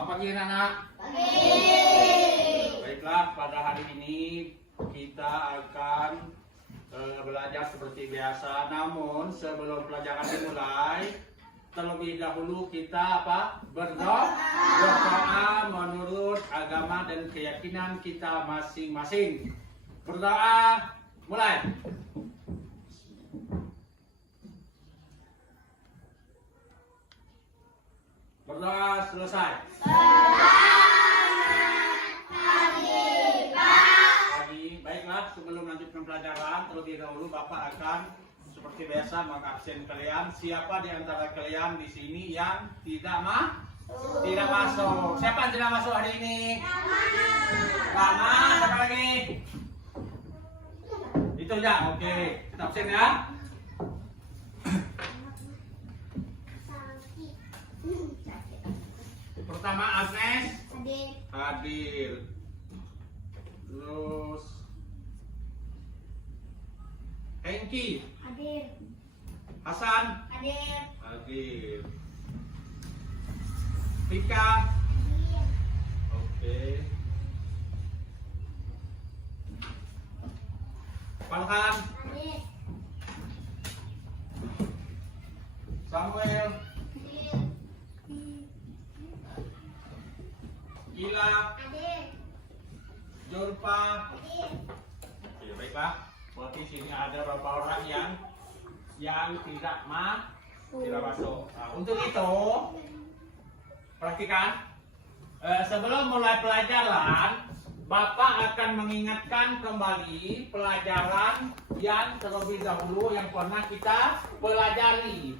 Selamat pagi anak-anak. Pagi. Baiklah, pada hari ini kita akan belajar seperti biasa. Namun sebelum pelajaran dimulai, terlebih dahulu kita berdoa menurut agama dan keyakinan kita masing-masing. Berdoa, mulai. Berdoa selesai. Baiklah, sebelum lanjutkan pelajaran, terlebih dahulu Bapak akan seperti biasa mengabsen kalian. Siapa di antara kalian di sini yang tidak masuk? Siapa yang tidak masuk hari ini? Mama. Siapa lagi? Itu aja. Oke, kita absen ya. Pertama Agnes hadir. Terus Hengki Hadir. Hasan Hadir. hadir. Tika oke. Farhan Hadir. Samuel Hadir. Gila Hadir. Julpa. Hadir. Ya, baiklah. Berarti sini ada beberapa orang yang tidak masuk. Nah, untuk itu perhatikan. Sebelum mulai pelajaran, Bapak akan mengingatkan kembali pelajaran yang terlebih dahulu yang pernah kita pelajari.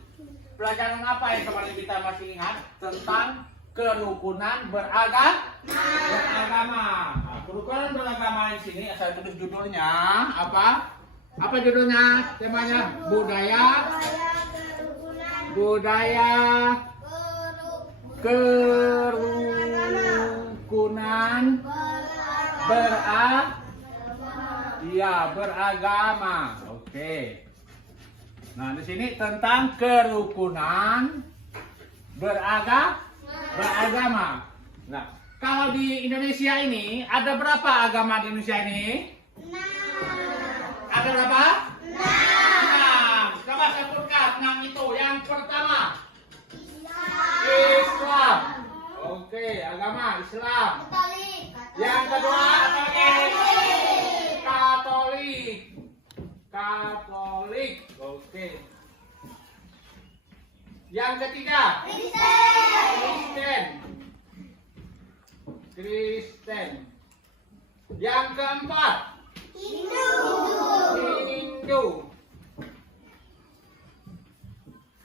Pelajaran apa yang kemarin kita masih ingat? Tentang kerukunan beragama. Nah, kerukunan beragama di sini saya tulis judulnya apa? Apa judulnya? Temanya budaya kerukunan beragama. Oke. Nah, di sini tentang kerukunan beragama. Nah, kalau di Indonesia ini ada berapa agama di Indonesia ini? 6. Ada berapa? 6. Coba sebutkan 6 itu. Yang pertama Islam. Oke, agama Islam. Katolik. Yang kedua apa lagi? Katolik. Oke. Yang ketiga Kristen. Yang keempat Hindu.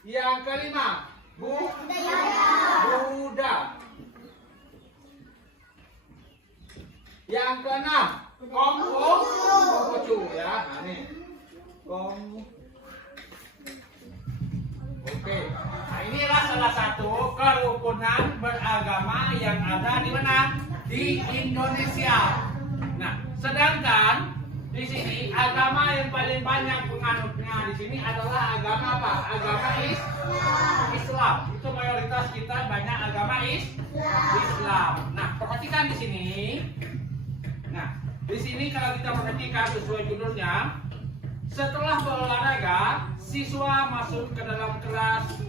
Yang kelima Buddha. Yang keenam Konghucu ya. Nah, nih. Oke. Nah, inilah salah satu kerukunan beragama yang ada di mana? Di Indonesia. Nah, sedangkan di sini agama yang paling banyak penganutnya di sini adalah agama apa? Agama Islam. Itu mayoritas kita banyak agama Islam. Nah, perhatikan di sini. Nah, di sini kalau kita perhatikan sesuai judulnya, setelah berolahraga, siswa masuk ke dalam kelas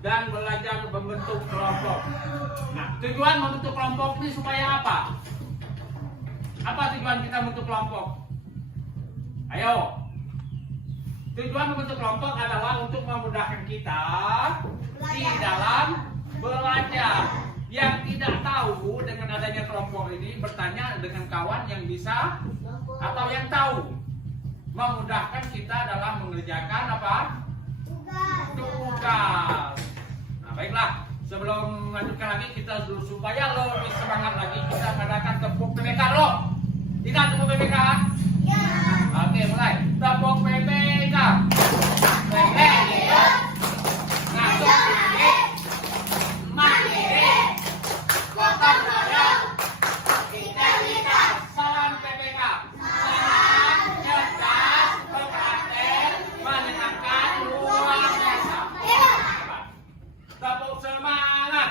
dan belajar membentuk kelompok. Nah, tujuan membentuk kelompok ini supaya apa? Apa tujuan kita membentuk kelompok? Ayo. Tujuan membentuk kelompok adalah untuk memudahkan kita di dalam belajar. Yang tidak tahu dengan adanya kelompok ini bertanya dengan kawan yang bisa atau yang tahu. Memudahkan kita dalam mengerjakan apa? Tugas. Nah, baiklah. Sebelum melanjutkan lagi kita supaya lo lebih semangat lagi kita mengadakan tepuk PPK lo. Tidak tepuk PPK? Ya. Oke, mulai. Tepuk PPK. PPK. Ngasuh diri. Mandiri. Gotong royong. Integritas. Salam PPK. Salam cerdas, berpraktek, menyenangkan luar biasa. Tepuk semangat.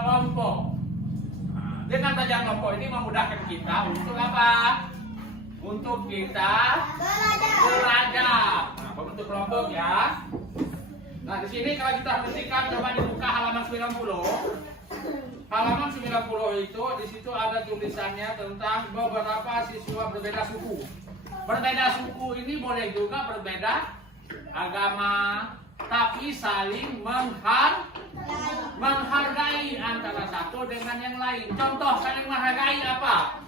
kelompok. Nah, dengan belajar kelompok ini memudahkan kita untuk apa? Untuk kita belajar. Nah, bentuk kelompok ya. Nah, di sini kalau kita perhatikan, coba dibuka halaman 90. Halaman 90 itu di situ ada tulisannya tentang beberapa siswa berbeda suku. Berbeda suku ini boleh juga berbeda agama, tapi saling menghargai antara satu dengan yang lain. Contoh saling menghargai apa?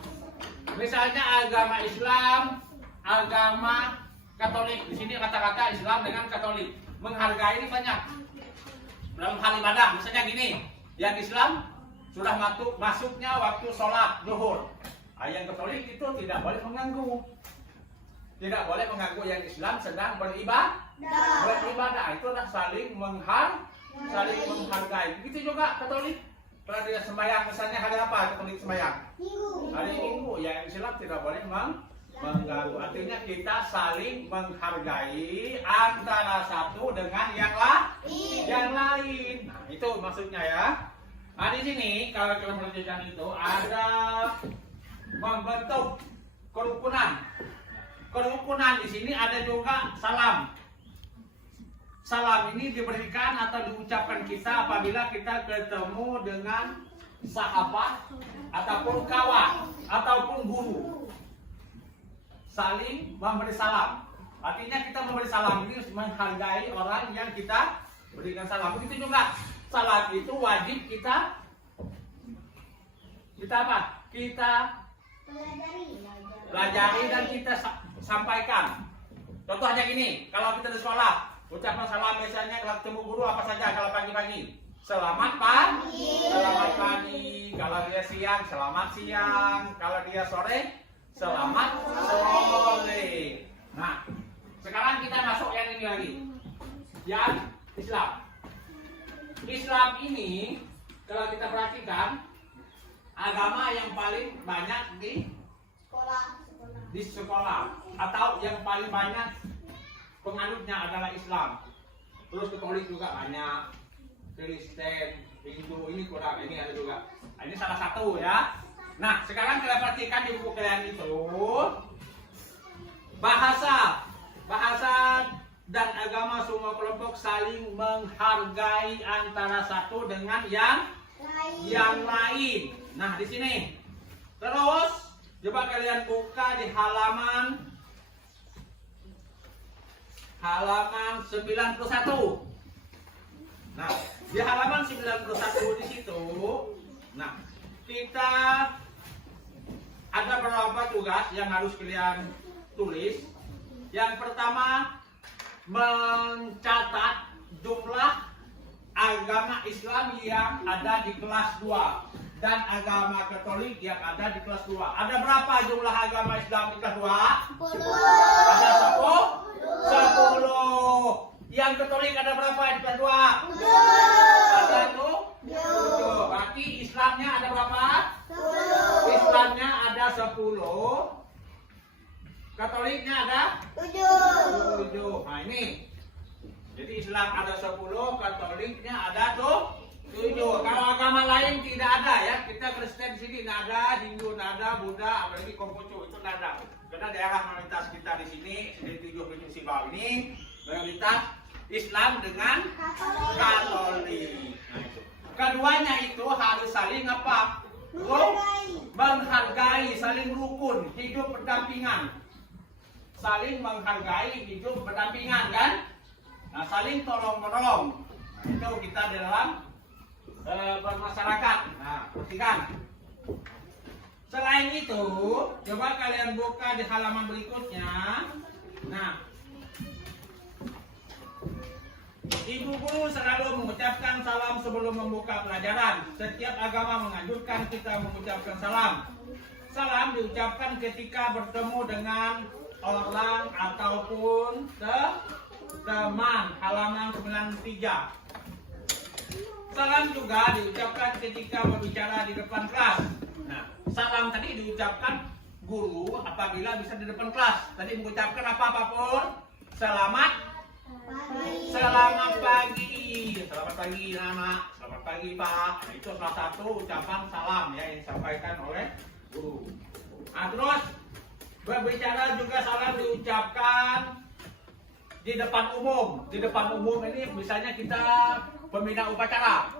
Misalnya agama Islam, agama Katolik. Di sini kata-kata Islam dengan Katolik. Menghargai ini banyak. Dalam hal ibadah, misalnya gini, yang Islam sudah masuknya waktu sholat zuhur. Yang Katolik itu tidak boleh mengganggu. Tidak boleh mengganggu yang Islam sedang beribadah. Itu adalah saling menghargai. Begitu juga Katolik. Kalau dia sembahyang, misalnya hari apa Katolik sembahyang? Hari Minggu. Yang Islam tidak boleh mengganggu. Artinya kita saling menghargai antara satu dengan yang lain. Nah, itu maksudnya ya. Nah, di sini kalau kita perhatikan itu ada membentuk kerukunan. Kerukunan di sini ada juga salam. Salam ini diberikan atau diucapkan kita apabila kita ketemu dengan sahabat ataupun kawan ataupun guru. Saling memberi salam. Artinya kita memberi salam ini menghargai orang yang kita berikan salam. Begitu juga salam itu wajib kita apa? Kita pelajari dan kita sampaikan. Contohnya gini, kalau kita di sekolah, ucapan salam biasanya kalau ketemu guru apa saja kalau pagi-pagi? Selamat pagi. Selamat pagi. Kalau dia siang, selamat siang. Kalau dia sore, selamat sore. Nah, sekarang kita masuk yang ini lagi. Yang Islam. Islam ini kalau kita perhatikan agama yang paling banyak di sekolah atau yang paling banyak penganutnya adalah Islam. Terus Katolik juga banyak, Kristen, Hindu ini kurang, ini ada juga. Nah, ini salah satu ya. Nah, sekarang kita perhatikan di buku kalian itu bahasa dan agama semua kelompok saling menghargai antara satu dengan yang lain. Nah, di sini. Terus coba kalian buka di halaman 91. Nah, di halaman 91 di situ, nah, kita ada beberapa tugas yang harus kalian tulis. Yang pertama, mencatat jumlah agama Islam yang ada di kelas 2 dan agama Katolik yang ada di kelas 2. Ada berapa jumlah agama Islam di kelas 2? 10. Ada 10. Yang Katolik ada berapa di kelas 2? 7. Ada 7. Berarti Islamnya ada berapa? 10. Islamnya ada 10. Katoliknya ada 7. Nah, ini. Jadi Islam ada 10, Katoliknya ada 7. Kalau agama lain tidak ada ya. Kita Kristen di sini tidak ada, Hindu tidak ada, Buddha, apalagi Konghucu itu tidak ada. Karena daerah mayoritas kita di sini di 7 Gunung Simbau ini mayoritas Islam dengan Katolik. Nah, itu. Keduanya itu harus saling apa? Menghargai, saling rukun, hidup berdampingan. Saling menghargai, hidup berdampingan kan? Nah, saling tolong-menolong. Nah, itu kita dalam bermasyarakat. Nah, perhatikan. Selain itu, coba kalian buka di halaman berikutnya. Nah, Ibu guru selalu mengucapkan salam sebelum membuka pelajaran. Setiap agama menganjurkan kita mengucapkan salam. Salam diucapkan ketika bertemu dengan orang ataupun teman. Halaman 93. Salam juga diucapkan ketika berbicara di depan kelas. Nah, salam tadi diucapkan guru apabila bisa di depan kelas. Tadi mengucapkan apapun. Selamat pagi. Selamat pagi Nana. Selamat Selamat pagi Pak. Itu salah satu ucapan salam ya yang disampaikan oleh guru. Nah, terus berbicara juga salam diucapkan di depan umum. Di depan umum ini misalnya kita pembina upacara.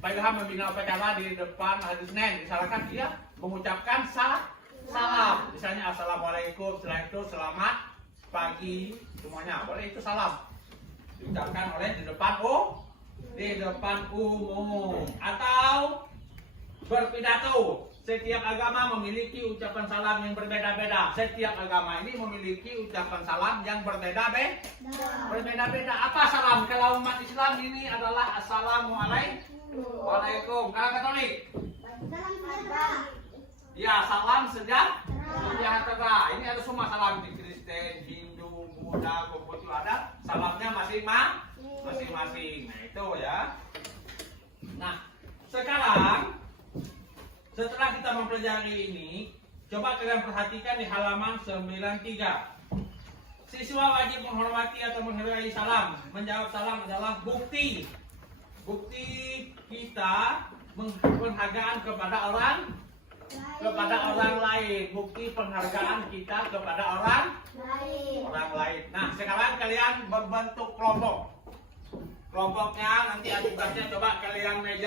Pak Ilham membina upacara di depan hari Senin. Misalkan dia mengucapkan salam. Misalnya Assalamualaikum, setelah itu selamat pagi semuanya. Boleh itu salam. Diucapkan oleh di depan umum. Atau berpidato. Setiap agama memiliki ucapan salam yang berbeda-beda. Setiap agama ini memiliki ucapan salam yang berbeda-beda. Apa salam? Kalau umat Islam ini adalah Assalamualaikum. Kalau Katolik? Ya, salam sejahtera. Ini ada semua salam di Kristen, Hindu, Buddha, Konghucu ada salamnya masing-masing. Nah, itu ya. Nah, sekarang setelah kita mempelajari ini, coba kalian perhatikan di halaman 93. Siswa wajib menghormati atau menghargai salam. Menjawab salam adalah bukti kita penghargaan kepada orang lain. Bukti penghargaan kita kepada orang lain. Nah, sekarang kalian berbentuk kelompok. Kelompoknya nanti tugasnya coba kalian ini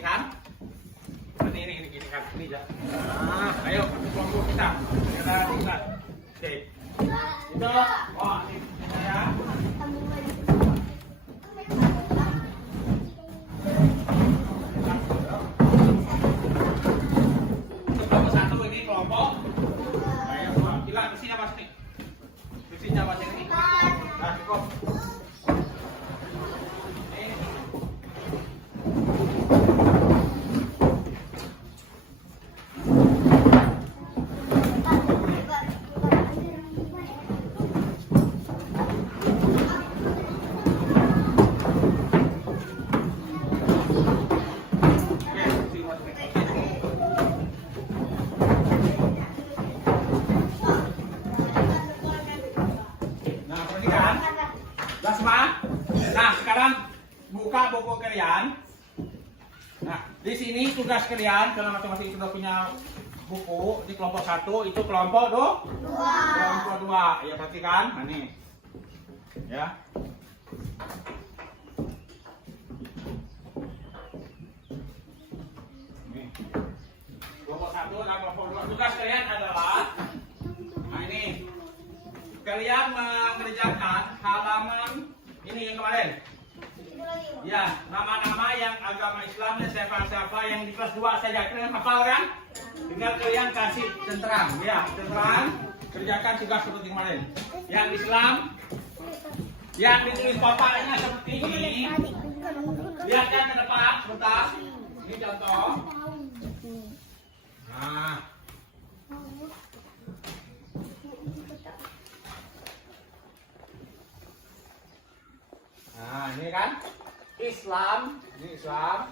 kan? Ini kan, ini ya. Nah, ayo kelompok kita. Kita tugas. Oke. Itu, ini ya. Kelompok satu ini kelompok. Ayo, gila besinya pasti. Besinya pasti ini. Nah, cukup. Nah, sekarang buka buku kalian. Nah, di sini tugas kalian karena masing-masing sudah punya buku. Di kelompok 1 itu kelompok 2. Kelompok 2. Ya, perhatikan. Nah, nih. Ya. Nih. Kelompok 1 dan kelompok 2. Tugas kalian adalah nah ini. Kalian mengerjakan halaman ini yang kemarin. Ya, nama-nama yang agama Islamnya siapa-siapa yang di kelas 2 saja. Kalian hafal kan? Tinggal kalian kasih tenteran. Ya, tenteran. Kerjakan tugas seperti kemarin. Yang Islam, yang ditulis bapaknya seperti ini. Lihatkan ke depan, sebentar. Ini contoh. Nah. Nah, ini kan Islam, ini Islam.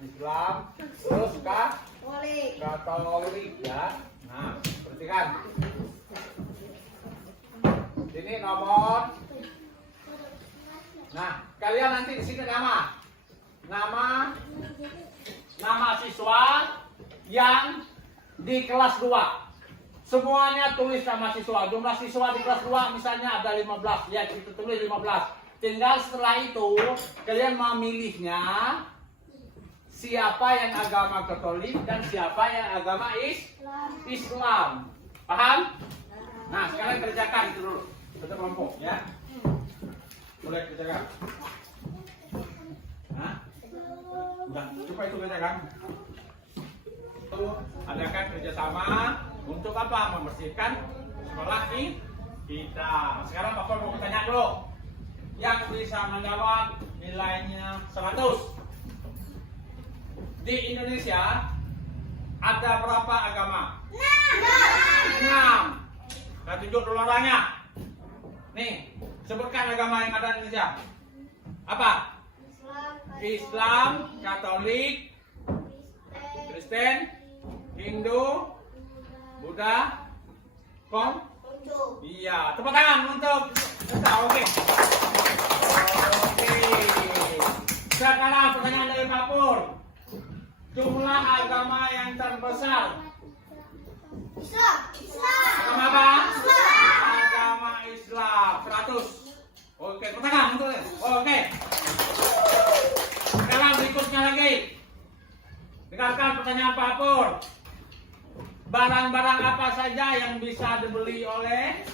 Islam, terus Katolik ya. Nah, perhatikan. Ini nomor. Nah, kalian nanti di sini nama siswa yang di kelas 2. Semuanya tulis nama siswa. Jumlah siswa di kelas 2 misalnya ada 15. Ya, kita tulis 15. Tinggal setelah itu kalian memilihnya siapa yang agama Katolik dan siapa yang agama Islam. Paham? Nah, sekarang kerjakan itu dulu. Satu kelompok ya. Boleh kerjakan. Nah, udah, coba itu kerjakan. Adakan kerjasama untuk apa? Membersihkan sekolah kita. Sekarang Bapak mau tanya dulu. Yang bisa menjawab nilainya 100. Di Indonesia ada berapa agama? 6. Kita tunjuk dulu orangnya. Nih, sebutkan agama yang ada di Indonesia. Apa? Islam, Katolik, Kristen, Hindu, Buddha, Kong? Untuk. Iya, tepuk tangan untuk Nusa. Oke. Oke. Sekarang pertanyaan dari Pak Pur. Jumlah agama yang terbesar. Islam. Agama apa? Agama Islam. 100. Oke, tepuk tangan untuk. Oke. Sekarang berikutnya lagi. Dengarkan pertanyaan Pak Pur. Barang-barang apa saja yang bisa dibeli oleh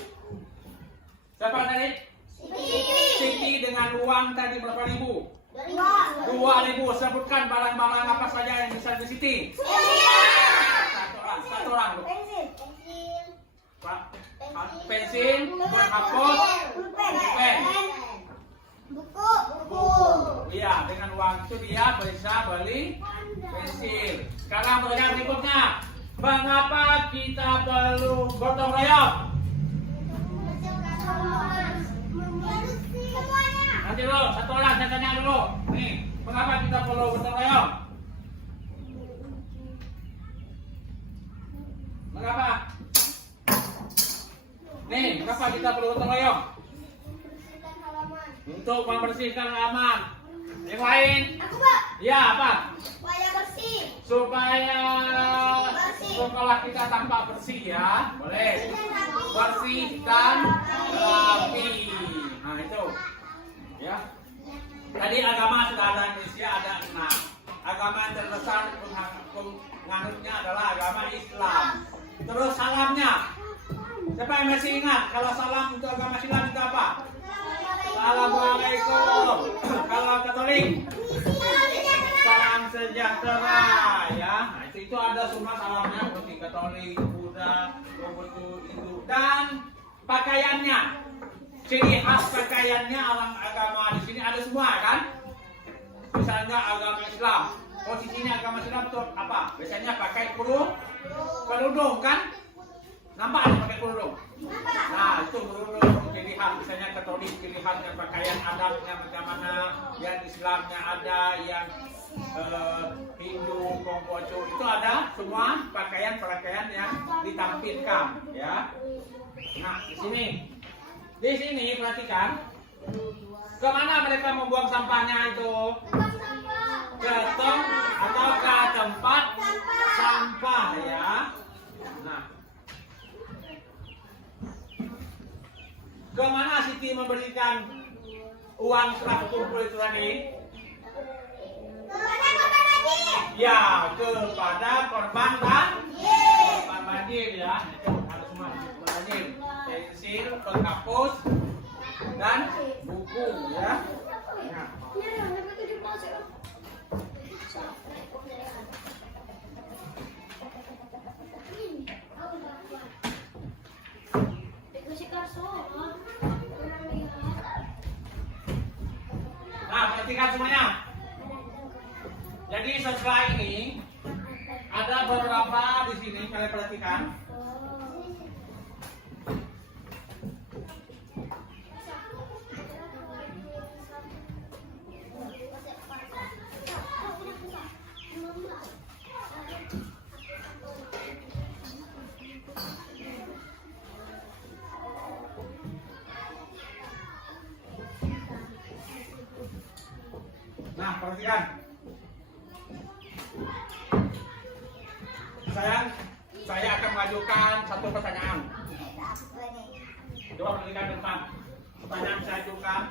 siapa tadi? Siti dengan uang tadi berapa ribu? 2.000. Sebutkan barang-barang apa saja yang bisa di Siti. Satu orang. Pensil, menghapus, pulpen. Buku. Iya, dengan uang itu dia bisa beli pensil. Sekarang pertanyaan berikutnya. Mengapa kita perlu gotong royong? Nanti dulu, satu orang saya tanya dulu. Nih, mengapa kita perlu gotong royong? Mengapa? Nih, mengapa kita perlu gotong royong? Untuk membersihkan halaman. Yang lain? Aku, Pak. Ya, apa? Supaya bersih. Supaya sekolah kita tampak bersih ya, boleh. Bersih dan rapi. Nah itu, ya. Tadi agama sudah ada di Indonesia ada 6. Agama yang terbesar penganutnya adalah agama Islam. Terus salamnya. Siapa yang masih ingat kalau salam untuk agama Islam itu apa? Assalamualaikum. Kalau Katolik, salam sejahtera ya. Nah, itu ada semua salamnya seperti Katolik, Buddha, Hindu dan pakaiannya. Ciri khas pakaiannya orang agama di sini ada semua kan? Misalnya agama Islam, posisinya agama Islam itu apa? Biasanya pakai kerudung kan? Nampak ada pakai kerudung? Nah, itu kerudung ciri khas. Misalnya Katolik ciri khasnya pakaian adatnya macam mana, yang Islamnya ada, yang Hindu, Konghucu itu ada semua pakaian-pakaian yang ditampilkan ya. Nah, di sini perhatikan kemana mereka membuang sampahnya itu? Ke tong atau ke tempat sampah ya. Nah, kemana Siti memberikan uang setelah kumpul itu tadi? Ya, kepada korban banjir ya. Itu harus semua korban banjir. Pensil, penghapus, dan buku ya. Nah. Nah, perhatikan semuanya. Jadi setelah ini ada beberapa di sini kalian perhatikan. Nah, perhatikan. Saya akan mengajukan satu pertanyaan. Coba perhatikan ke depan. Pertanyaan saya ajukan.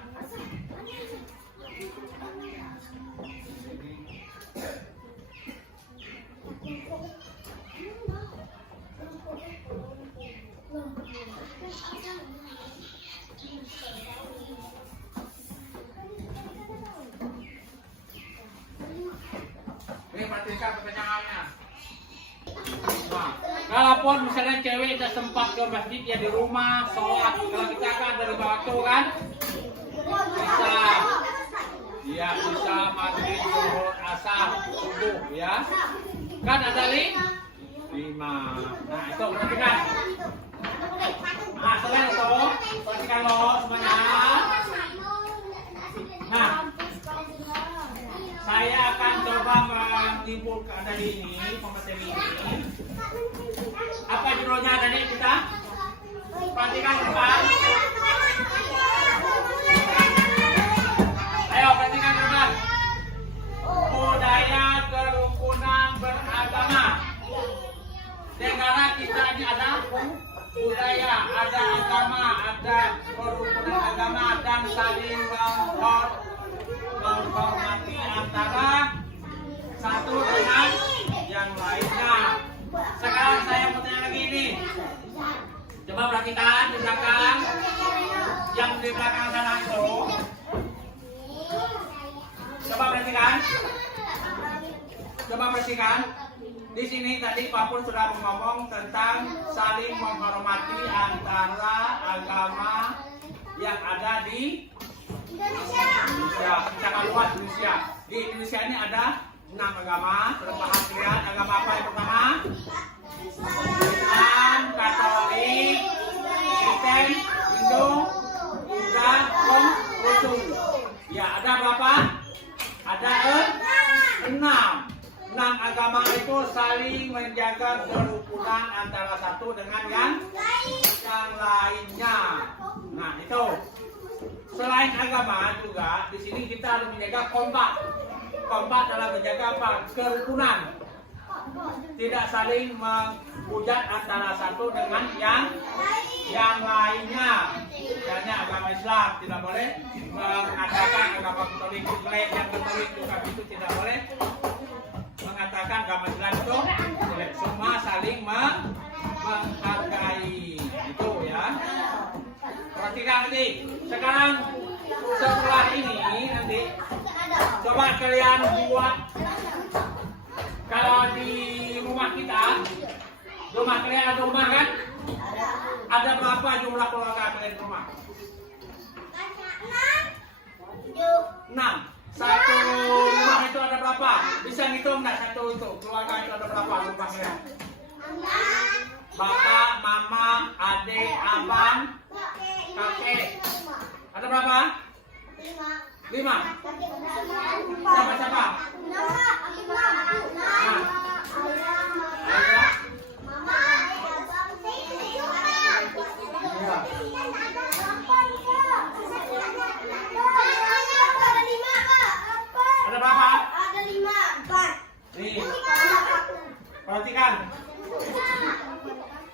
Ini perhatikan pertanyaannya. Nah, kalaupun misalnya cewek tidak sempat ke masjid ya di rumah sholat, kalau kita kan dari waktu kan bisa, ya bisa maghrib, zuhur, asar, subuh ya, kan ada 5. Nah itu perhatikan. Nah selain itu perhatikan lo semuanya. Nah, saya akan coba menyimpulkan dari ini pemateri ini. Apa judul perhatikan ke depan. Ayo perhatikan ke depan. Budaya kerukunan beragama. Negara kita ini ada budaya, ada agama, ada kerukunan agama dan saling menghormati antara satu dengan yang lainnya. Sekarang saya mau tanya lagi ini. Coba perhatikan di belakang. Yang di belakang sana itu. Coba perhatikan. Coba perhatikan. Di sini tadi Pak Pur sudah ngomong tentang saling menghormati antara agama yang ada di Indonesia. Kita luas Indonesia. Di Indonesia ini ada 6 agama. Terpaham lihat agama apa yang pertama? Islam, Katolik, Kristen, Hindu, Buddha, Konghucu. Ya, ada berapa? Ada 6. 6 agama itu saling menjaga kerukunan antara satu dengan yang lainnya. Nah, itu. Selain agama juga di sini kita harus menjaga kompak. Kompak dalam menjaga apa? Kerukunan. Tidak saling menghujat antara satu dengan yang lainnya. Misalnya agama Islam tidak boleh mengatakan agama Katolik yang Katolik juga itu tidak boleh mengatakan agama Islam itu semua saling menghargai itu ya. Perhatikan nanti. Sekarang setelah ini nanti coba kalian buat kalau di rumah kita, rumah kalian ada rumah kan? Ada berapa jumlah keluarga kalian di rumah? 6. Satu rumah itu ada berapa? Bisa ngitung nggak satu itu? Keluarga itu ada berapa rumah kalian? Bapak, mama, adik, abang, kakek. Ada berapa? 5. Siapa? Ada berapa? Ada 5, 4. Nih, perhatikan.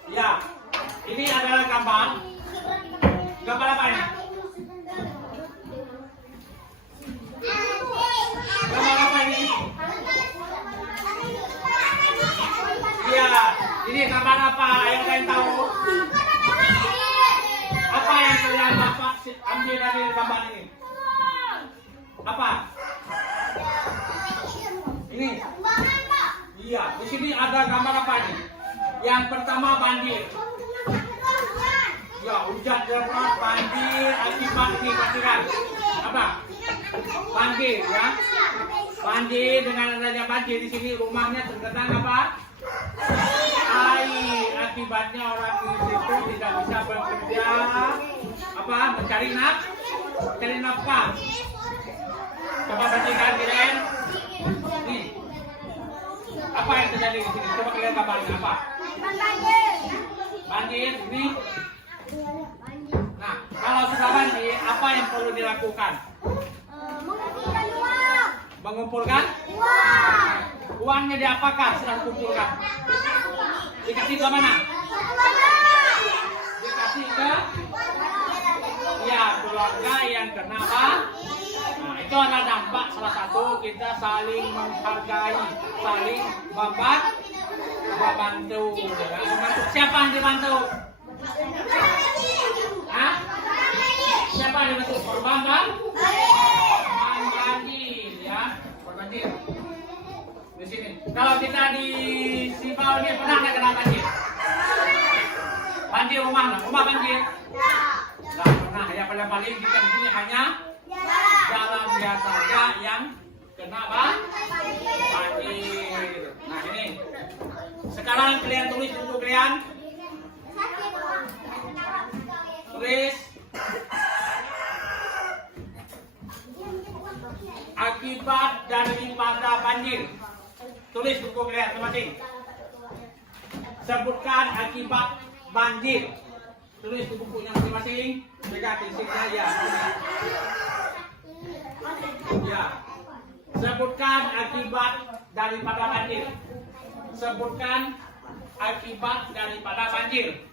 Ya, ini adalah gambar. Gambar apa ini? Gambar apa ini? Iya, ini gambar apa? Yang kalian tahu? Apa yang kalian dapat ambil dari gambar ini? Apa? Ini. Iya, di sini ada gambar apa ini? Yang pertama banjir. Ya, hujan deras, banjir, akibat ini perhatikan. Apa? Banjir ya. Banjir, dengan adanya banjir di sini rumahnya tergenang apa? Air. Akibatnya orang di situ tidak bisa bekerja apa? Mencari nafkah. Coba perhatikan kalian. Nih. Apa yang terjadi di sini? Coba kalian gambarnya apa? Banjir, ini. Nah, kalau sudah banjir, apa yang perlu dilakukan? Mengumpulkan uang. Mengumpulkan? Uang. Uangnya diapakan setelah dikumpulkan? Dikasih ke mana? Dikasih ke? Ya, keluarga yang kena apa? Nah, itu adalah dampak salah satu kita saling menghargai, saling membantu. Siapa yang dibantu? Hah? Siapa yang dibantu? Korban banjir, ya. Korban banjir. Di sini. Kalau kita di Sibau ini pernah nggak kena banjir? Banjir rumah banjir? Nggak pernah. Ya pada paling kita di sini hanya jalannya saja yang kena banjir. Nah ini. Sekarang kalian tulis buku kalian. Tulis akibat daripada banjir. Tulis buku kalian masing-masing. Sebutkan akibat banjir. tulis di bukunya masing-masing. Pegang isinya ya. Ya. Sebutkan akibat daripada banjir. Sebutkan akibat daripada banjir.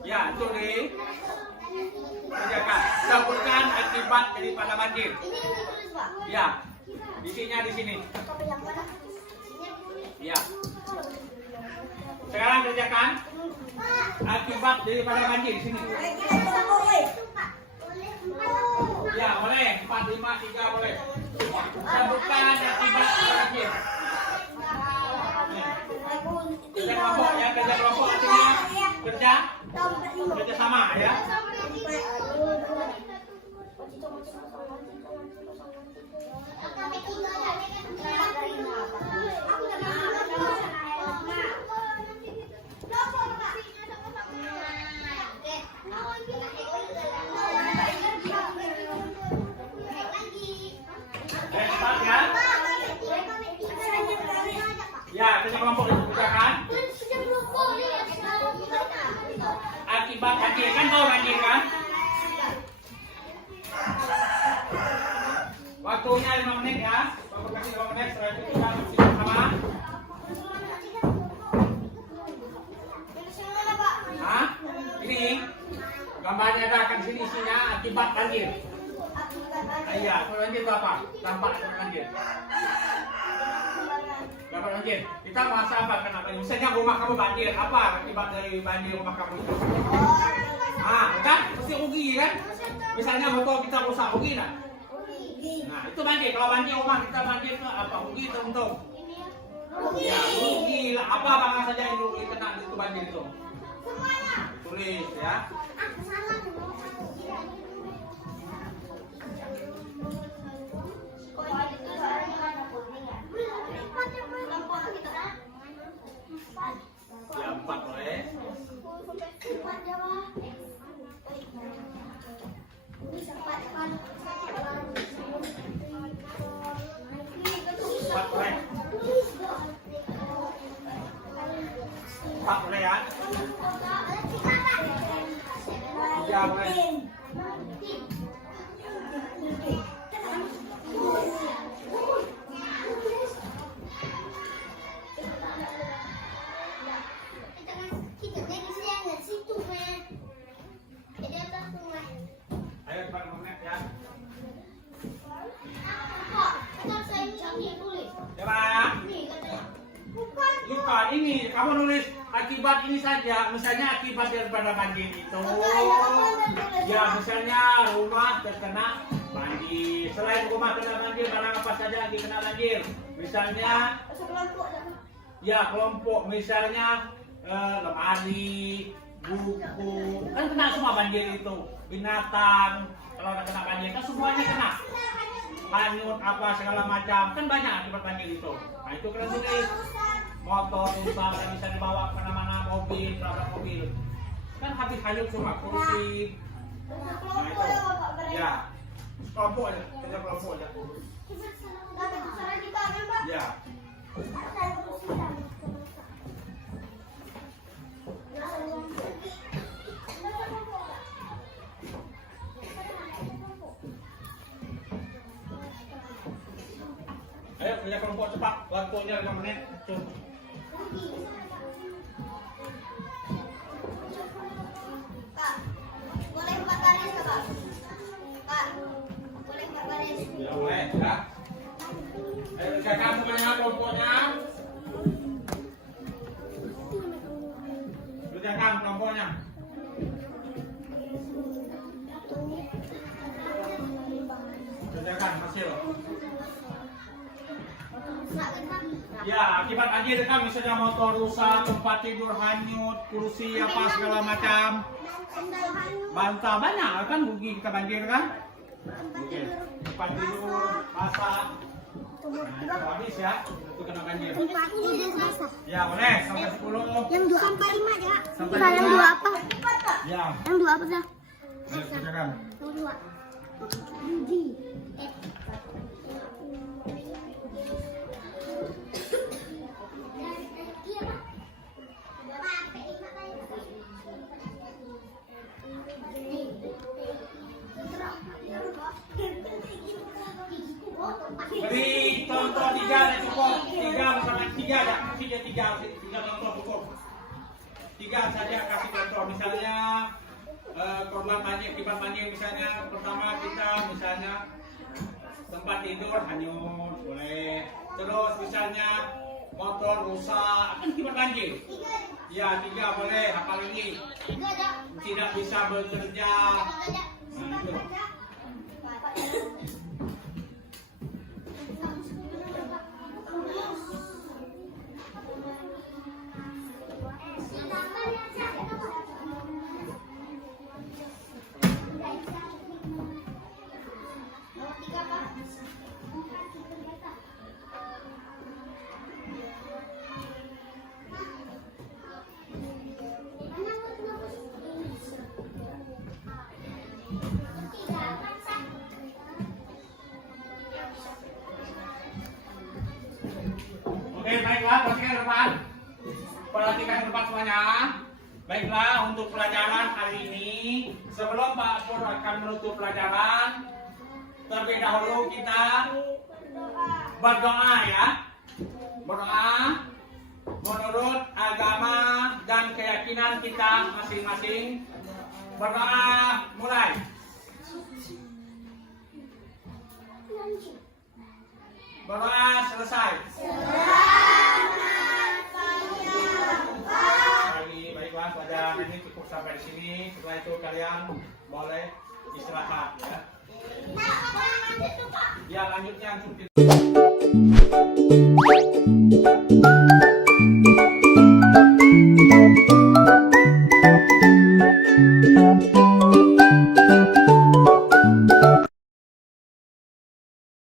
Ya, tulis. Kerjakan. Sebutkan akibat daripada banjir. Ya. Isinya di sini. Ya. Sekarang kerjakan akibat daripada banjir di sini. Ya, boleh. 4, 5, 3 boleh. Sebutkan akibat banjir. Kerja kelompok ya, kerja kelompok artinya kerja sama ya. Cepat ya. Ya, kerja kelompok dikerjakan. Akibat banjir kan, tahu banjir kan? Waktunya 5 menit ya. Bapak kasih 5 menit, setelah itu kita bersama. Hah? Ini gambarnya ada akan sini isinya akibat banjir. Iya, banjir itu apa? Dampak dari banjir. Dampak banjir. Kita bahasa apa kenapa? Misalnya rumah kamu banjir, apa akibat dari banjir rumah kamu itu? Kan? Mesti rugi kan? Misalnya motor kita rusak, rugi kan? Nah, itu banjir. Kalau banjir rumah kita banjir itu apa? Rugi atau untung? Ya, rugi lah. Apa bangsa saja yang rugi kena itu banjir itu? Tulis ya. Ya, 4 boleh. Empat boleh ya. 3 boleh. Ayo cepat 5 menit ya. Coba. Lupa ini, kamu nulis akibat ini saja. Misalnya akibat daripada banjir itu. Ya, misalnya rumah terkena banjir. Selain rumah kena banjir, barang apa saja lagi kena banjir. Misalnya, ya kelompok. Misalnya lemari, buku, kan kena semua banjir itu. Binatang, kalau kena banjir kan semuanya kena. Hanyut apa segala macam, kan banyak akibat banjir itu. Nah itu kena tulis. Motor rusak dan bisa dibawa kemana-mana, mobil, berapa mobil, kan habis hanyut semua, kursi. Nah itu, ya, kelompok aja, kerja kelompok aja. Ya. Ayo kerja kelompok cepat, waktunya 5 menit. Kak, boleh 4 baris Kak? Kak, boleh 4 baris? Ya boleh, ya. Ayo kerjakan semuanya kelompoknya. Kerjakan kelompoknya. Kerjakan hasil. Ya, akibat banjir kan misalnya motor rusak, tempat tidur hanyut, kursi apa segala macam. Bantal banyak kan rugi kita banjir kan? Oke. Tempat tidur basah. Nah, habis ya, itu kena banjir. Tempat tidur basah. Ya, boleh sampai 10. Yang 2 sampai 5 ya. Sampai Yang 2 apa? Ya. Yang 2 apa dah? Ayo kerjakan. Yang 2. Rugi. dia tiga contoh cukup. Tiga saja kasih contoh. Misalnya korban banjir, akibat banjir misalnya pertama kita misalnya tempat tidur hanyut boleh. Terus misalnya motor rusak kan akibat banjir. Ya 3 boleh. Apalagi tidak bisa bekerja. Nah, itu. Oke, baiklah, perhatikan ke depan. Perhatikan ke depan semuanya. Baiklah, untuk pelajaran hari ini, sebelum Pak Pur akan menutup pelajaran, terlebih dahulu kita berdoa ya. Berdoa menurut agama dan keyakinan kita masing-masing. Berdoa mulai. Berdoa selesai. Baiklah, pelajaran ini cukup sampai di sini. Setelah itu kalian boleh istirahat ya. Ya lanjutnya.